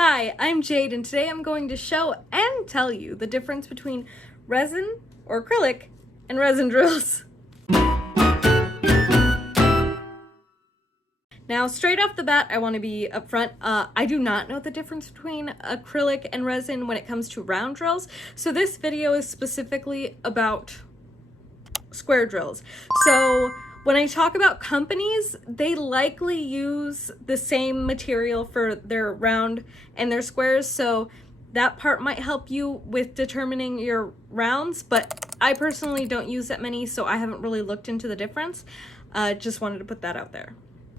Hi, I'm Jade, and today I'm going to show and tell you the difference between resin or acrylic and resin drills. Now, straight off the bat, I want to be upfront. I do not know the difference between acrylic and resin when it comes to round drills, so this video is specifically about square drills. So when I talk about companies, they likely use the same material for their round and their squares, so that part might help you with determining your rounds, but I personally don't use that many, so I haven't really looked into the difference. Just wanted to put that out there.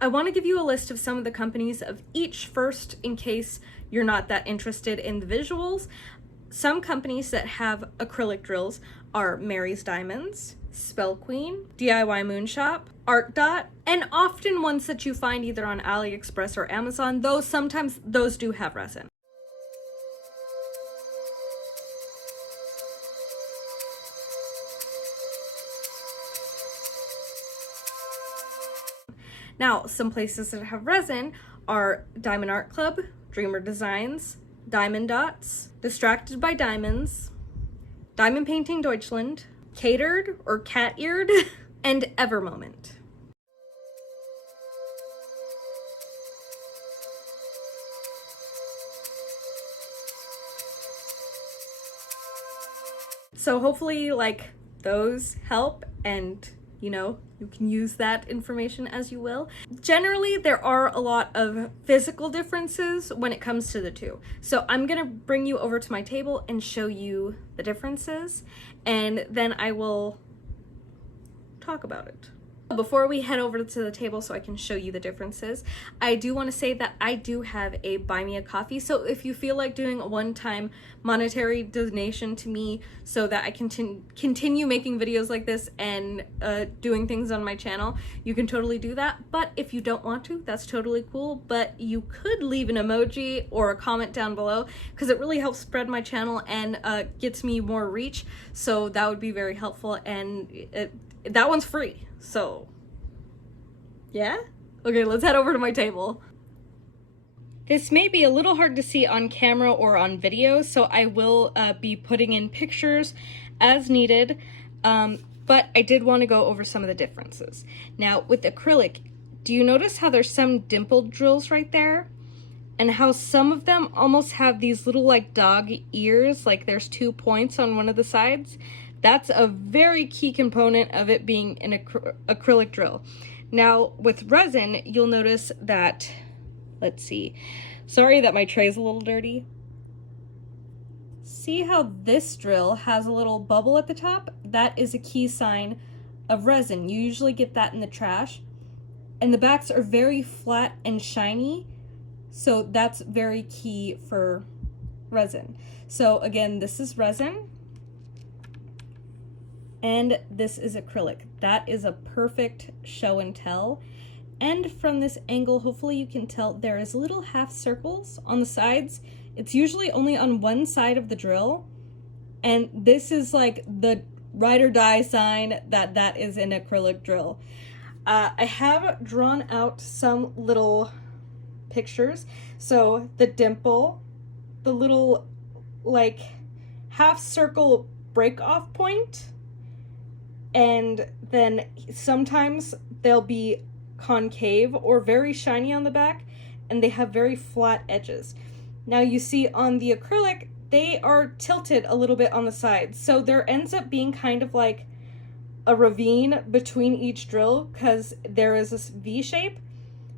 I want to give you a list of some of the companies of each first in case you're not that interested in the visuals. Some companies that have acrylic drills are Mary's Diamonds, Spell Queen, DIY Moonshop, Art Dot, and often ones that you find either on AliExpress or Amazon, though sometimes those do have resin. Now, some places that have resin are Diamond Art Club, Dreamer Designs, Diamond Dots, Distracted by Diamonds, Diamond Painting Deutschland, Catered or Cat-Eared, and Evermoment. So hopefully those help, and you can use that information as you will. Generally, there are a lot of physical differences when it comes to the two. So I'm gonna bring you over to my table and show you the differences, and then I will talk about it. Before we head over to the table so I can show you the differences, I do want to say that I do have a Buy Me a Coffee, so if you feel like doing a one-time monetary donation to me so that I can continue making videos like this and doing things on my channel, you can totally do that. But if you don't want to, that's totally cool, but you could leave an emoji or a comment down below because it really helps spread my channel and gets me more reach, so that would be very helpful, and that one's free. So, yeah? Okay, let's head over to my table. This may be a little hard to see on camera or on video, so I will be putting in pictures as needed, but I did want to go over some of the differences. Now, with acrylic, do you notice how there's some dimpled drills right there? And how some of them almost have these little dog ears, like there's 2 points on one of the sides? That's a very key component of it being an acrylic drill. Now, with resin, you'll notice that, let's see, sorry that my tray's a little dirty. See how this drill has a little bubble at the top? That is a key sign of resin. You usually get that in the trash. And the backs are very flat and shiny, so that's very key for resin. So again, this is resin. And this is acrylic. That is a perfect show and tell. And from this angle, hopefully you can tell there is little half circles on the sides. It's usually only on one side of the drill. And this is like the ride or die sign that that is an acrylic drill. I have drawn out some little pictures. So the dimple, the little half circle break off point, and then sometimes they'll be concave or very shiny on the back, and they have very flat edges. Now you see on the acrylic, they are tilted a little bit on the sides, so there ends up being kind of like a ravine between each drill because there is this V shape,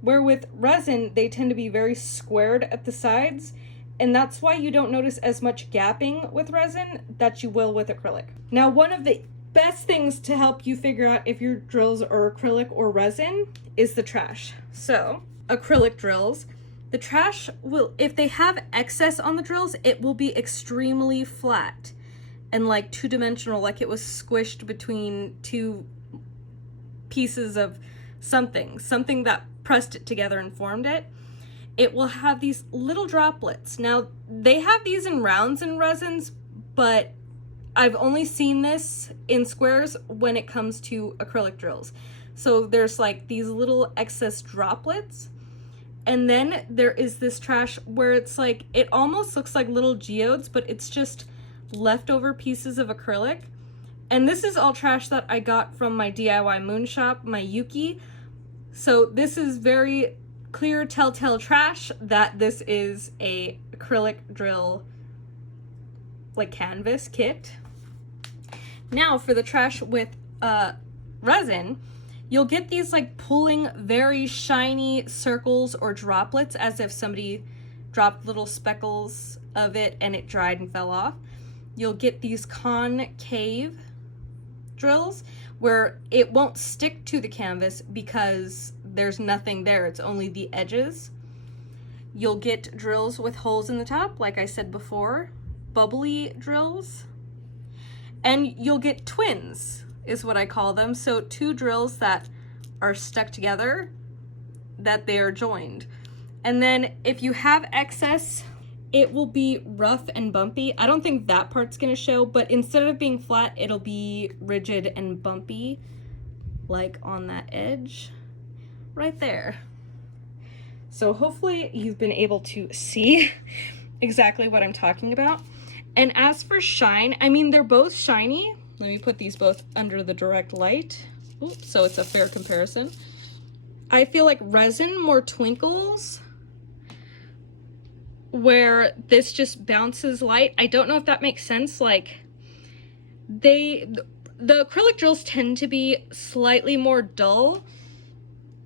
where with resin, they tend to be very squared at the sides, and that's why you don't notice as much gapping with resin that you will with acrylic. Now, one of the best things to help you figure out if your drills are acrylic or resin is the trash. So, acrylic drills, the trash will, if they have excess on the drills, it will be extremely flat and two-dimensional, like it was squished between two pieces of something that pressed it together and formed it. It will have these little droplets. Now, they have these in rounds and resins, but I've only seen this in squares when it comes to acrylic drills. So there's these little excess droplets, And then there is this trash where it's like, it almost looks like little geodes, but it's just leftover pieces of acrylic. And this is all trash that I got from my DIY moon shop, my Yuki. So this is very clear telltale trash that this is a acrylic drill, like canvas kit. Now for the trash with resin, you'll get these like pulling very shiny circles or droplets as if somebody dropped little speckles of it and it dried and fell off. You'll get these concave drills where it won't stick to the canvas because there's nothing there, it's only the edges. You'll get drills with holes in the top, like I said before, bubbly drills. And you'll get twins, is what I call them. So two drills that are stuck together, that they are joined. And then if you have excess, it will be rough and bumpy. I don't think that part's gonna show, but instead of being flat, it'll be rigid and bumpy, like on that edge right there. So hopefully you've been able to see exactly what I'm talking about. And as for shine, I mean, they're both shiny. Let me put these both under the direct light. Oops, so it's a fair comparison. I feel like resin more twinkles, where this just bounces light. I don't know if that makes sense. Like, the acrylic drills tend to be slightly more dull,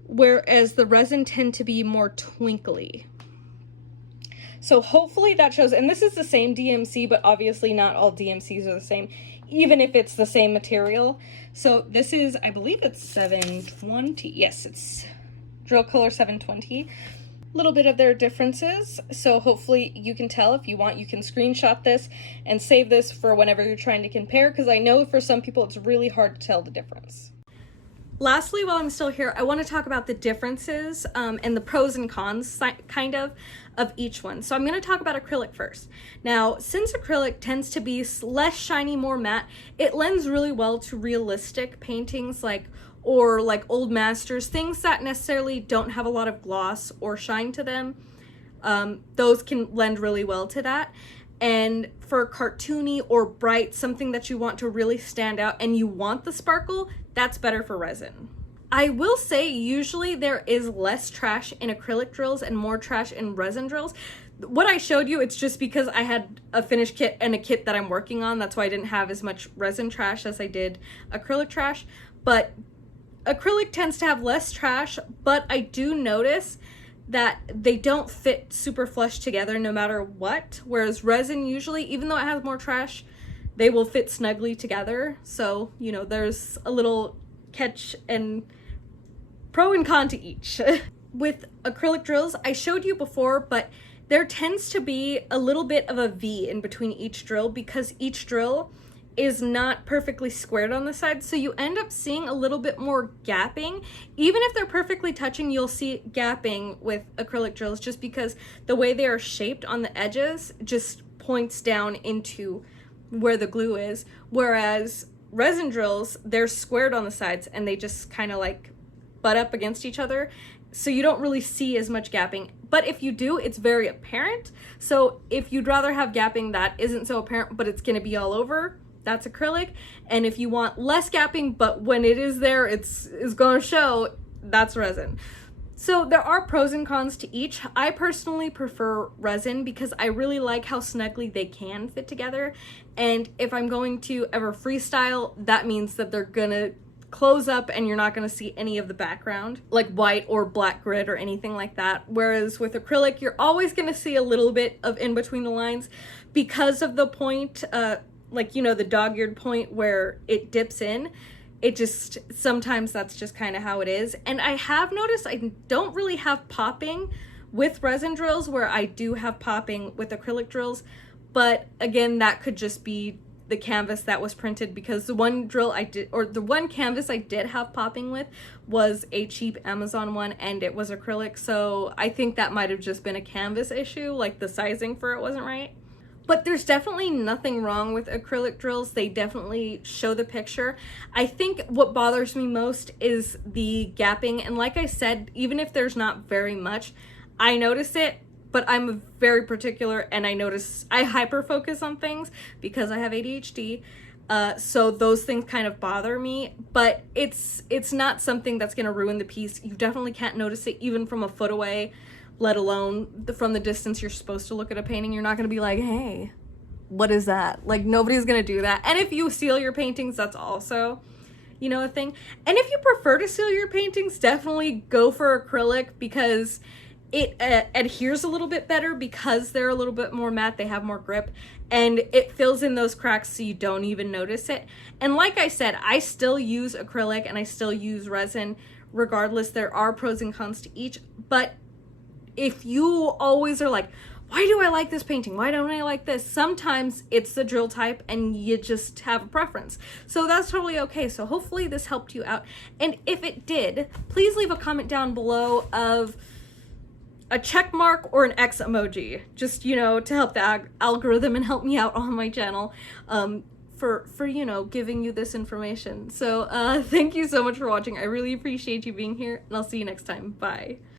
whereas the resin tend to be more twinkly. So hopefully that shows, and this is the same DMC, but obviously not all DMCs are the same, even if it's the same material. So this is, I believe it's 720. Yes, it's drill color 720. A little bit of their differences. So hopefully you can tell. If you want, you can screenshot this and save this for whenever you're trying to compare, because I know for some people it's really hard to tell the difference. Lastly, while I'm still here, I want to talk about the differences and the pros and cons kind of each one. So I'm going to talk about acrylic first. Now, since acrylic tends to be less shiny, more matte, it lends really well to realistic paintings or like old masters, things that necessarily don't have a lot of gloss or shine to them. Those can lend really well to that. And for cartoony or bright, something that you want to really stand out and you want the sparkle, that's better for resin. I will say usually there is less trash in acrylic drills and more trash in resin drills. What I showed you, it's just because I had a finished kit and a kit that I'm working on. That's why I didn't have as much resin trash as I did acrylic trash. But acrylic tends to have less trash, but I do notice that they don't fit super flush together no matter what, whereas resin usually, even though it has more trash, they will fit snugly together. So, you know, there's a little catch and pro and con to each. With acrylic drills, I showed you before, but there tends to be a little bit of a V in between each drill because each drill is not perfectly squared on the side, so you end up seeing a little bit more gapping. Even if they're perfectly touching, you'll see gapping with acrylic drills just because the way they are shaped on the edges just points down into where the glue is, whereas resin drills, they're squared on the sides and they just kind of like butt up against each other, so you don't really see as much gapping. But if you do, it's very apparent. So if you'd rather have gapping that isn't so apparent but it's going to be all over, that's acrylic. And if you want less gapping, but when it is there, it's going to show, that's resin. So there are pros and cons to each. I personally prefer resin because I really like how snugly they can fit together. And if I'm going to ever freestyle, that means that they're going to close up and you're not going to see any of the background, like white or black grid or anything like that. Whereas with acrylic, you're always going to see a little bit of in between the lines because of the point, like, you know, the dog-eared point where it dips in. It just, sometimes that's just kind of how it is. And I have noticed I don't really have popping with resin drills where I do have popping with acrylic drills. But again, that could just be the canvas that was printed, because the one drill I did, or the one canvas I did have popping with was a cheap Amazon one and it was acrylic. So I think that might have just been a canvas issue, like the sizing for it wasn't right. But there's definitely nothing wrong with acrylic drills. They definitely show the picture. I think what bothers me most is the gapping. And like I said, even if there's not very much, I notice it, but I'm very particular, and I hyper focus on things because I have ADHD. So those things kind of bother me, but it's not something that's gonna ruin the piece. You definitely can't notice it even from a foot away, let alone from the distance you're supposed to look at a painting. You're not gonna be like, hey, what is that? Like, nobody's gonna do that. And if you seal your paintings, that's also, you know, a thing. And if you prefer to seal your paintings, definitely go for acrylic, because it adheres a little bit better because they're a little bit more matte, they have more grip, and it fills in those cracks so you don't even notice it. And like I said, I still use acrylic and I still use resin regardless. There are pros and cons to each, but if you always are like, why do I like this painting? Why don't I like this? Sometimes it's the drill type and you just have a preference. So that's totally okay. So hopefully this helped you out. And if it did, please leave a comment down below of a check mark or an X emoji, just, you know, to help the algorithm and help me out on my channel, for you know, giving you this information. So thank you so much for watching. I really appreciate you being here, and I'll see you next time. Bye.